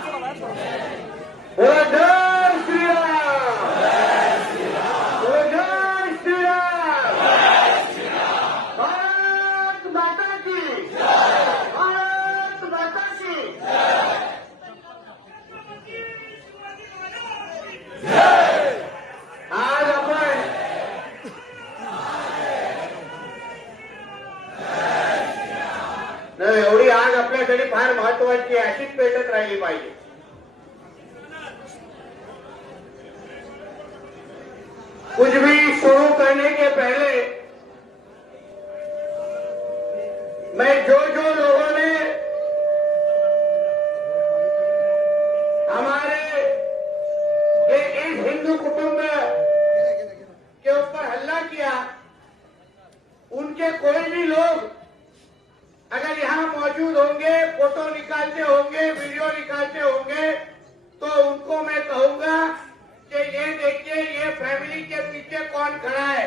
बोलो जय श्री राम, बोलो जय श्री राम, भारत माता की, भारत माता की। आज आपण एवढी आज आपल्यासाठी फार महत्वाची अशीच पेटत राहिली पाहिजे। कुछ भी शुरू करने के पहले मैं जो लोगों ने हमारे ये इस हिंदू कुटुंब के ऊपर हल्ला किया, उनके कोई भी लोग अगर यहाँ मौजूद होंगे, फोटो निकालते होंगे, वीडियो निकालते होंगे, तो उनको मैं कहूंगा कि ये देखिए ये फैमिली के पीछे कौन खड़ा है।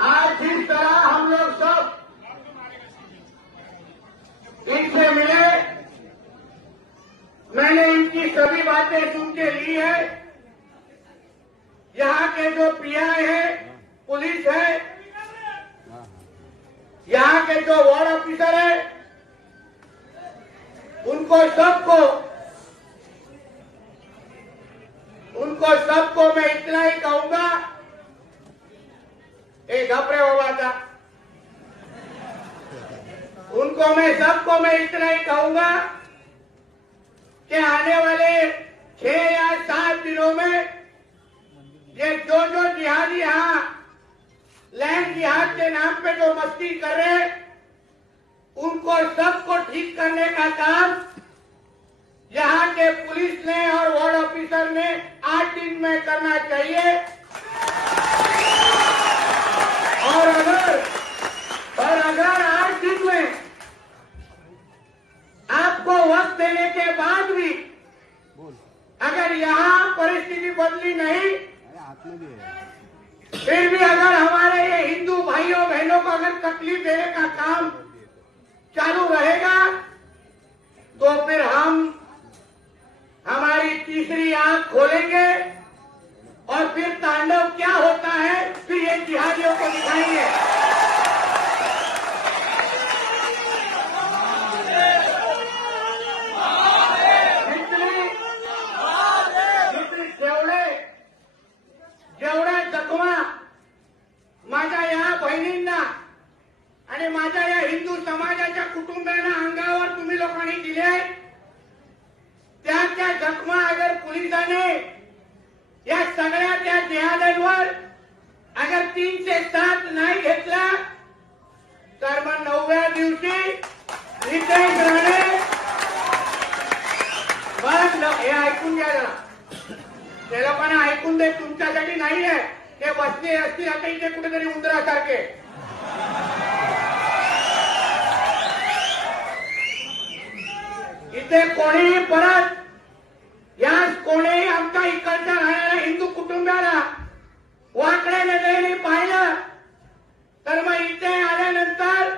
आज जिस तरह हम लोग सब इनसे मिले, मैंने इनकी सभी बातें सुन के ली है। यहाँ के जो पीआई है, पुलिस है, यहाँ के जो वार्ड ऑफिसर है, उनको सबको मैं इतना ही कहूंगा, एक घबरे बाबा था, उनको सबको मैं इतना ही कहूंगा कि आने वाले 6 या 7 दिनों में ये जो जिहादी यहाँ लैंड जिहाद के नाम पे जो मस्ती कर रहे, उनको सबको ठीक करने का काम यहाँ के पुलिस ने और वार्ड ऑफिसर ने 8 दिन में करना चाहिए। और अगर 8 दिन में आपको वक्त देने के बाद भी अगर यहाँ परिस्थिति बदली नहीं, फिर भी अगर हमारे ये हिंदू भाइयों बहनों को अगर तकलीफ देने का काम चालू रहेगा, तो फिर हम हमारी तीसरी आंख खोलेंगे और फिर तांडव क्या होता है फिर ये जिहादियों को दिखाएंगे। जेवढ्या जखमा माझ्या या बहिणींना आणि माझ्या या हिंदू समाजाच्या कुटुंबियांना अंगावर तुम्ही लोकांनी दिले, त्या जखमा अगर पोलिसांनी या सगळ्या त्या जिहाद्यांवर अगर 3 से 7 नाही घेतला, तर मग 9व्या दिवशी नितेश राणे हे ऐकून घ्या जरा, ते लोकांना ऐकून दे, तुमच्यासाठी नाही आहे, ते बसले असतील आता इथे कुठेतरी उंदरासारखे। इथे कोणीही परत कोणीही आमच्या इकडच्या राहणाऱ्या हिंदू कुटुंबाला वाकड्या नजरेने पाहिलं, तर मग इथे आल्यानंतर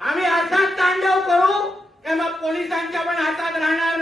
आम्ही असा तांडव करू की मग पोलिसांच्या पण हातात राहणार